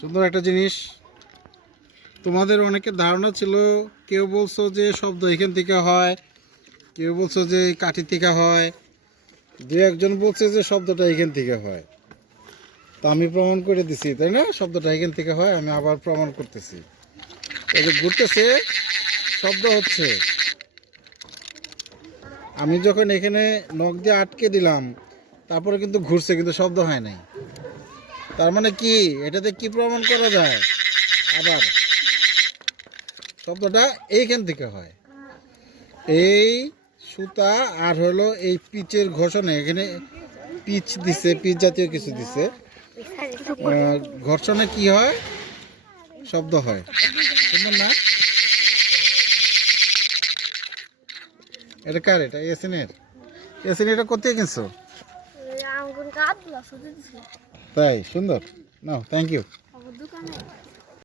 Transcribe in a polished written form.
সুন্দর একটা জিনিস। তোমাদের অনেকের ধারণা ছিল, কেউ বলছো যে শব্দ এখান থেকে হয়, কেউ বলছো যে কাঠি থেকে হয়, দু একজন বলছে যে শব্দটা এখান থেকে হয়। তো আমি প্রমাণ করে দিছি, তাই না? শব্দটা এখান থেকে হয়, আমি আবার প্রমাণ করতেছি। এই যে ঘুরতেছে, শব্দ হচ্ছে। আমি যখন এখানে নখ দিয়ে আটকে দিলাম, তারপরে কিন্তু ঘুরছে, কিন্তু শব্দ হয় নাই। তার মানে কি, এটাতে কি প্রমাণ করা যায়? আবার শব্দটা এইখান থেকে হয়। এই সুতা আর হলো এই পিচের ঘর্ষণে, এখানে পিচ দিছে, পিচ জাতীয় কিছু দিছে, ঘর্ষণে কি হয়? শব্দ হয়। সুন্দর না? এটা কার? এটা ইয়াসিনের। ইয়াসিন, এটা কোথায় কিনছো? তাই? সুন্দর। নাও, থ্যাংক ইউ।